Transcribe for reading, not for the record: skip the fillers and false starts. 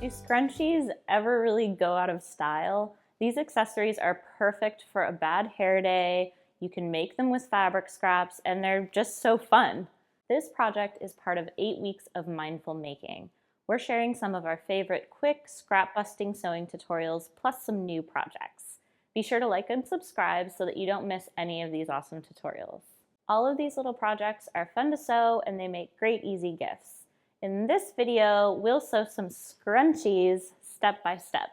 Do scrunchies ever really go out of style? These accessories are perfect for a bad hair day. You can make them with fabric scraps, and they're just so fun. This project is part of 8 weeks of mindful making. We're sharing some of our favorite quick scrap-busting sewing tutorials, plus some new projects. Be sure to like and subscribe so that you don't miss any of these awesome tutorials. All of these little projects are fun to sew, and they make great, easy gifts. In this video, we'll sew some scrunchies step by step.